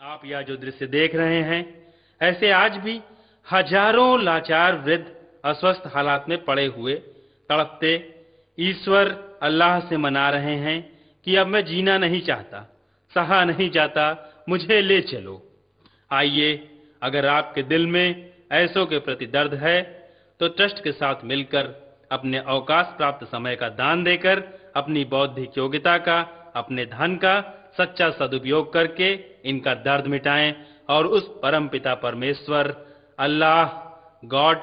आप यह जो दृश्य देख रहे हैं, ऐसे आज भी हजारों लाचार वृद्ध अस्वस्थ हालात में पड़े हुए तड़पते ईश्वर अल्लाह से मना रहे हैं कि अब मैं जीना नहीं चाहता, सहा नहीं जाता, मुझे ले चलो। आइए, अगर आपके दिल में ऐसों के प्रति दर्द है तो ट्रस्ट के साथ मिलकर अपने अवकाश प्राप्त समय का दान देकर अपनी बौद्धिक योग्यता का, अपने धन का सच्चा सदुपयोग करके इनका दर्द मिटाएं और उस परम पिता परमेश्वर अल्लाह गॉड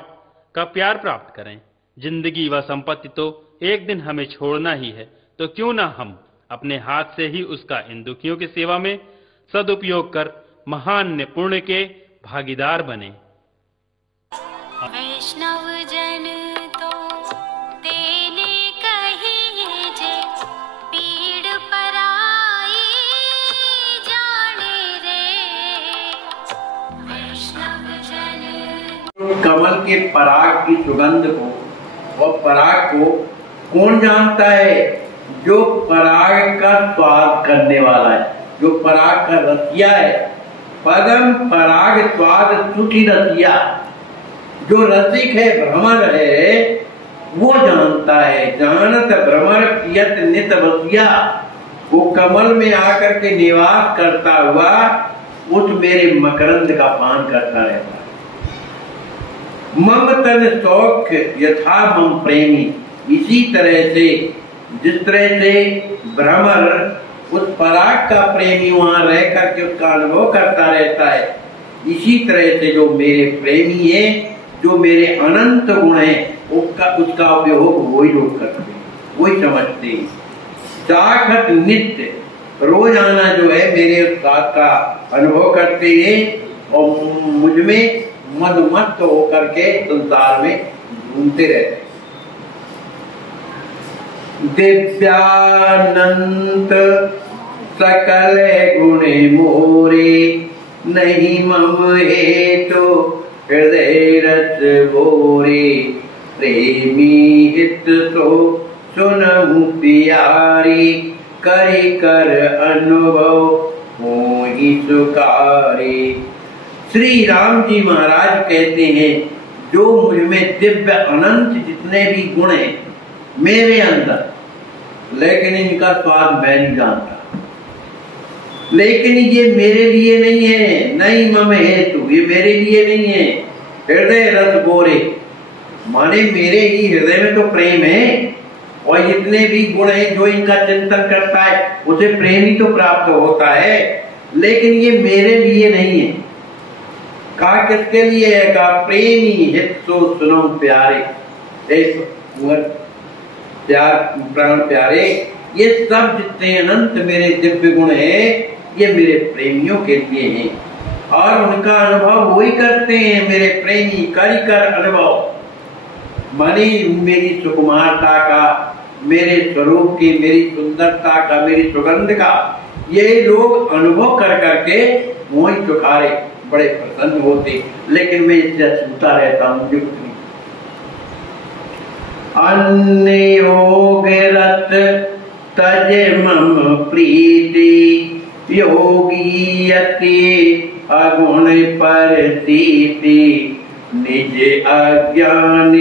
का प्यार प्राप्त करें। जिंदगी व संपत्ति तो एक दिन हमें छोड़ना ही है, तो क्यों ना हम अपने हाथ से ही उसका इन दुखियों की सेवा में सदुपयोग कर महान पुण्य के भागीदार बने। वैष्णव जन तो तेने कहिए जे पीड़ पराई जाने रे। वैष्णव जन कमल के पराग की सुगंध को और पराग को कौन जानता है? जो पराग का स्वाद करने वाला है, जो पराग का रसिया है। पदम पराग स्वाद सुखी रसिया, जो रसिक है, भ्रमर है, वो जानता है। जानत भ्रमर पियत नित बसिया, वो कमल में आकर के निवास करता हुआ उस मेरे मकरंद का पान करता रहता है। मम तन शौक यथा मम प्रेमी, इसी तरह से जिस तरह से भ्रमर उस पराग का प्रेमी वहां रह करके उसका अनुभव करता रहता है, इसी तरह से जो मेरे प्रेमी है, जो मेरे अनंत गुण है, उसका उपयोग वही लोग करते हैं, वही समझते हैं। चाखत नित्य रोजाना जो है मेरे उत्साह का अनुभव करते हैं और मुझ में मदमस्त होकर के संसार में घूमते रहते हैं। दिव्यानंत सकल गुणे मोरे, नहीं मम हेतु हृदय रस भोरे। प्रेमी हित तो सुनहु प्यारी, करि कर अनुभव मोहि सुखारी। श्री राम जी महाराज कहते हैं, जो मुझ में दिव्य अनंत जितने भी गुण हैं मेरे अंदर, लेकिन इनका स्वाद मैं नहीं जानता। लेकिन ये मेरे लिए नहीं है, नहीं मम हेतु, ये मेरे लिए नहीं है। हृदय रस बोरे, माने मेरे ही हृदय में तो प्रेम है, और जितने भी गुण हैं जो इनका चिंतन करता है उसे प्रेम ही तो प्राप्त होता है, लेकिन ये मेरे लिए नहीं है। कहा किसके लिए है? कहा प्रेमी हित तो सुनो प्यारे, प्यार प्राण प्यारे। ये सब जितने अनंत मेरे दिव्य गुण हैं, ये मेरे प्रेमियों के लिए हैं, और उनका अनुभव वही करते हैं मेरे प्रेमी। करि कर अनुभव, मानी मेरी सुकुमारता का, मेरे स्वरूप की, मेरी सुंदरता का, मेरी सुगंध का, ये लोग अनुभव कर करके मोहि सुखारे, बड़े प्रसन्न होते। लेकिन मैं इससे सुनता रहता हूँ, मुझे कुछ नहीं। अन्य योग रत तजे मम प्रीति, योगी यति अगुण परतीति। निज अज्ञान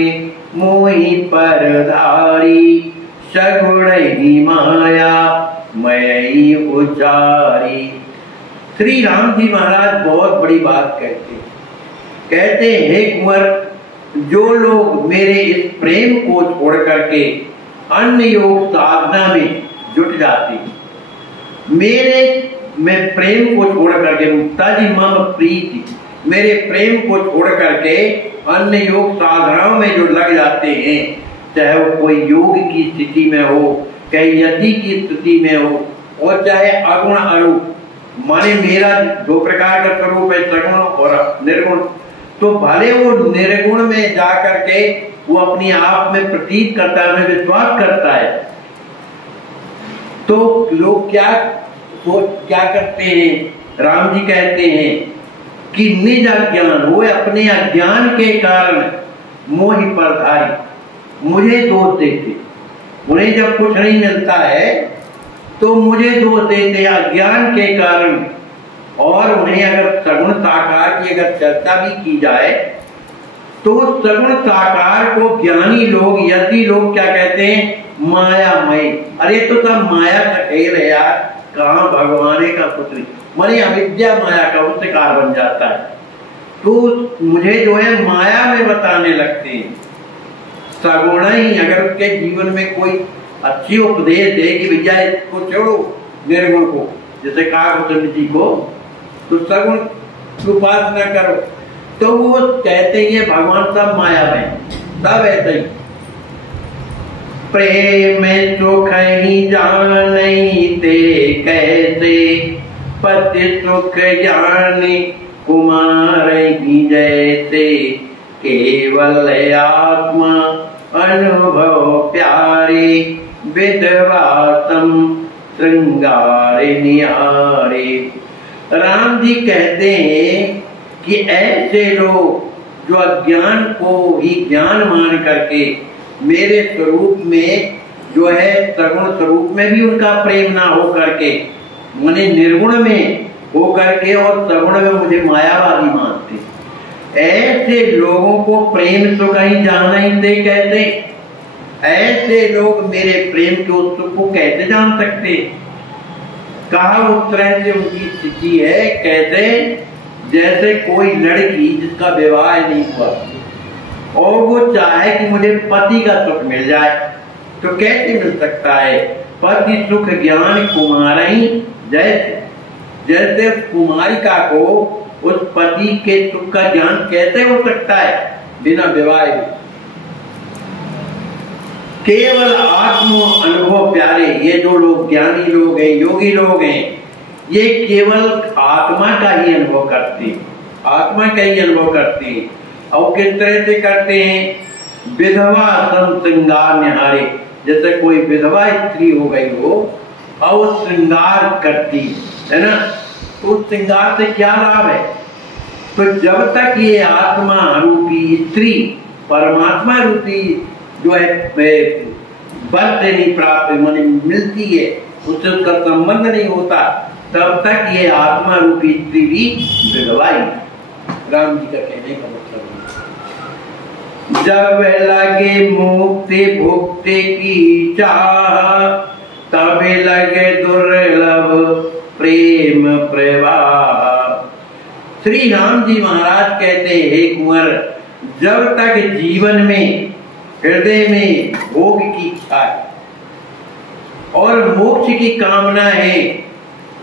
मोहि परधारी, सगुण ही माया मयि उचारी। श्री राम जी महाराज बहुत बड़ी बात कहते हैं, कुंवर, जो लोग मेरे इस प्रेम को छोड़ करके अन्य योग साधना में जुट जाते, मैं प्रेम को छोड़ करके, तज मम प्रीति, मेरे प्रेम को छोड़ करके अन्य योग साधनाओं में जो लग जाते हैं, चाहे वो कोई योग की स्थिति में हो, चाहे यति की स्थिति में हो, और चाहे अगुण अरूप, माने मेरा दो प्रकार का स्वरूप है, सगुण और निर्गुण। तो भले वो निर्गुण में जाकर के वो अपनी आप में प्रतीत करता है, विश्वास करता है, तो लोग क्या करते हैं? राम जी कहते हैं कि निज अज्ञान, वो अपने अज्ञान के कारण मोहि परधारी, मुझे दोष देते। उन्हें जब कुछ नहीं मिलता है तो मुझे दोष देते, अज्ञान के कारण और उन्हें अगर सगुण साकार की अगर चर्चा भी की जाए तो सगुण साकार को ज्ञानी लोग, यति लोग क्या कहते हैं? मायामय। अरे तो सब माया का खेल है यार, कहाँ भगवान का पुत्र, माने अविद्या माया का शिकार बन जाता है। तो मुझे जो है माया में बताने लगते हैं। सगुण ही अगर उसके जीवन में कोई अच्छी उपदेश दे कि भैया इसको छोड़ो निर्गुण को, जैसे कहा गौतम जी को, तो सगुण की उपासना करो, तो वो कहते ही है भगवान सब माया में, सब ऐसे ही। प्रेम सुख ही जानी ते कैसे, पति सुख जानी कुमार ही जैसे, केवल आत्मा अनुभव प्यारे, विधवा सम श्रृंगार निहारे। राम जी कहते हैं कि ऐसे लोग जो अज्ञान को ही ज्ञान मान करके मेरे स्वरूप में जो है सगुण स्वरूप में भी उनका प्रेम ना हो करके, माने निर्गुण में हो करके और सगुण में मुझे मायावादी मानते, ऐसे लोगों को प्रेम सुख ही जाना ही दे कहते। ऐसे लोग मेरे प्रेम के उत्सुक को कैसे जान सकते? कहा उस तरह से उनकी स्थिति है, कहते जैसे कोई लड़की जिसका विवाह नहीं हुआ और वो चाहे कि मुझे पति का सुख मिल जाए, तो कैसे मिल सकता है? पति सुख ज्ञान कुमारी जैसे, जैसे कुमारिका को उस पति के सुख का ज्ञान कैसे हो सकता है बिना विवाह? केवल आत्म अनुभव प्यारे, ये जो लोग ज्ञानी लोग हैं, योगी लोग हैं, ये केवल आत्मा का ही अनुभव करते हैं, आत्मा का ही अनुभव करते हैं। और किस तरह से करते हैं? विधवा सम श्रृंगार निहारे, जैसे कोई विधवा स्त्री हो गई हो और श्रृंगार करती है ना, तो उस श्रृंगार से क्या लाभ है? तो जब तक ये आत्मा रूपी स्त्री परमात्मा रूपी जो है बल से नहीं प्राप्त माने मिलती है, उससे उसका संबंध नहीं होता, तब तक ये आत्मा रूपी स्त्री भी विधवा ही। राम जी का कहने का मतलब है, जब लगे मुक्ति भुक्ति की चाह, तब लगे दुर्लभ प्रेम प्रवाह। श्री राम जी महाराज कहते हैं, हे कुंवर, जब तक जीवन में हृदय में भोग की इच्छा है और मोक्ष की कामना है,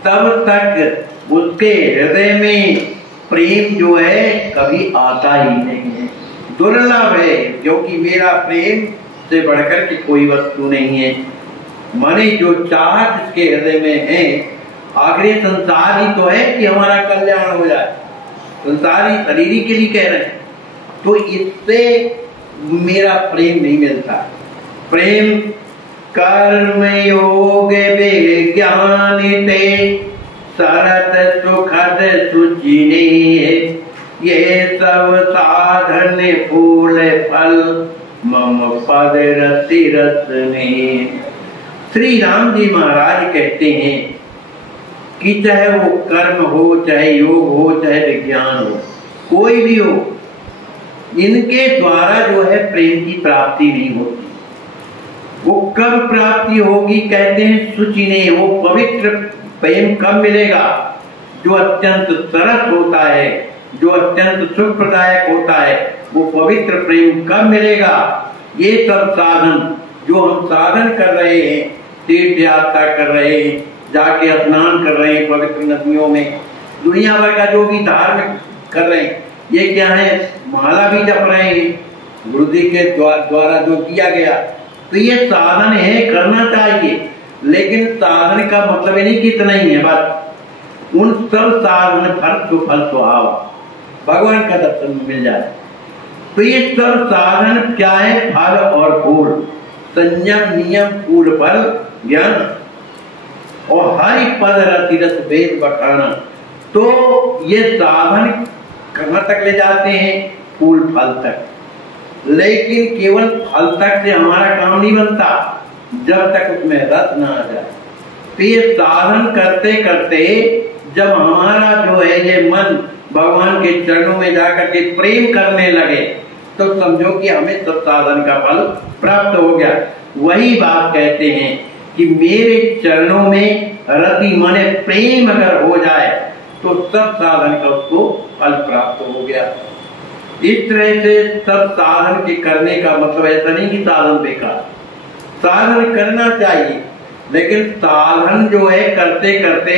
तब तक उसके हृदय में प्रेम जो है कभी आता ही नहीं है, दुर्लभ है, क्योंकि मेरा प्रेम से बढ़कर के कोई वस्तु नहीं है। माने जो चाहत जिसके हृदय में है, आखिरी संसार ही तो है कि हमारा कल्याण हो जाए, संसार ही शरीर ही के लिए कह रहे हैं, तो इससे मेरा प्रेम नहीं मिलता। प्रेम कर्म योग विज्ञान ते, सरत सुखद सुचिने, ये सब साधन फूल फल, मम पद रति रसने। श्री राम जी महाराज कहते हैं कि चाहे वो कर्म हो, चाहे योग हो, चाहे विज्ञान हो, कोई भी हो, इनके द्वारा जो है प्रेम की प्राप्ति नहीं होती। वो कब प्राप्ति होगी? कहते हैं सुचिने, वो पवित्र प्रेम कब मिलेगा? जो अत्यंत सरस होता है, जो अत्यंत सुखप्रदायक होता है, वो पवित्र प्रेम कब मिलेगा? ये सब साधन जो हम साधन कर रहे हैं, तीर्थ यात्रा कर रहे हैं, जाके स्नान कर रहे हैं पवित्र नदियों में, दुनिया भर का जो भी धार्मिक कर रहे हैं, ये क्या है? माला भी जप रहे हैं गुरुजी के द्वारा जो किया गया, तो ये साधन है, करना चाहिए। लेकिन साधन का मतलब ये नहीं कि इतना ही है, बस उन सब साधन फल स्वभाव भगवान का दर्शन मिल जाए। तो ये सब साधन क्या है? फल और फूल, संयम नियम फूल फल ज्ञान, और हरि पद रति रस वेद बखाना। तो ये साधन कहाँ तक ले जाते हैं? फूल फल तक। लेकिन केवल फल तक से हमारा काम नहीं बनता जब तक उसमें रस ना आ जाए। तो ये साधन करते करते जब हमारा जो है ये मन भगवान के चरणों में जाकर के प्रेम करने लगे तो समझो कि हमें सब साधन का फल प्राप्त हो गया। वही बात कहते हैं कि मेरे चरणों में रति माने प्रेम अगर हो जाए तो सब साधन का उसको फल प्राप्त हो गया। इस तरह से सब साधन के करने का मतलब ऐसा नहीं कि साधन बेकार, साधन करना चाहिए, लेकिन साधन जो है करते करते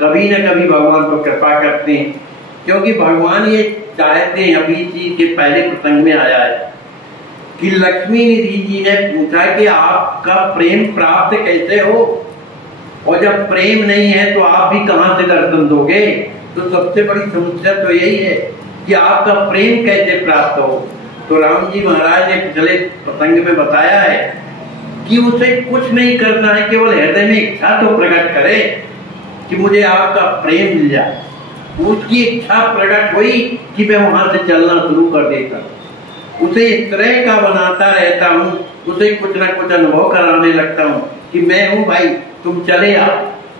कभी न कभी भगवान को कृपा करते हैं, क्योंकि भगवान ये चाहते हैं। अभी चीज के पहले प्रसंग में आया है कि लक्ष्मी निधि जी ने पूछा कि आपका प्रेम प्राप्त कैसे हो, और जब प्रेम नहीं है तो आप भी कहां से दर्शन दोगे। तो सबसे बड़ी समस्या तो यही है कि आपका प्रेम कैसे प्राप्त हो। तो राम जी महाराज ने पिछले प्रसंग में बताया है कि उसे कुछ नहीं करना है, केवल हृदय में इच्छा तो प्रकट करे कि मुझे आपका प्रेम मिल जाए। उसकी इच्छा प्रकट हुई कि मैं वहां से चलना शुरू कर देता हूँ, उसे इस तरह का बनाता रहता हूँ, उसे कुछ न कुछ अनुभव कराने लगता हूँ कि मैं हूँ भाई, तुम चले आओ।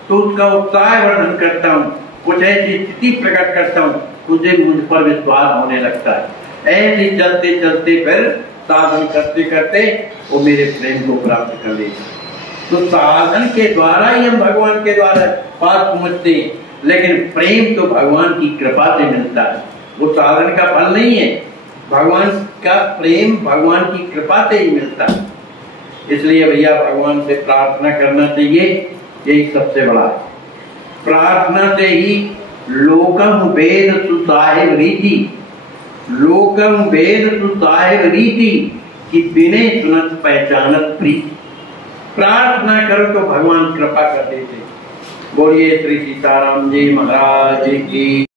तो उसका उत्साह वर्धन करता हूँ, कुछ ऐसी स्थिति प्रकट करता हूँ, मुझे मुझ पर विश्वास होने लगता है। ऐसे चलते चलते फिर साधन करते करते वो मेरे प्रेम को प्राप्त कर लेगा। तो साधन के द्वारा ही हम भगवान के द्वारा पास पहुंचते हैं, लेकिन प्रेम तो भगवान की कृपा से मिलता है, वो साधन का फल नहीं है। भगवान का प्रेम भगवान की कृपा से ही मिलता है। इसलिए भैया भगवान से प्रार्थना करना चाहिए, यही सबसे बड़ा है। प्रार्थना से ही लोकम वेद सुसाहिब रीति, लोकम वेद सुसाहिब रीति कि बिने सुनत पहचानत प्रीति। प्रार्थना करो तो भगवान कृपा कर देते। बोलिए श्री सीताराम जी महाराज की।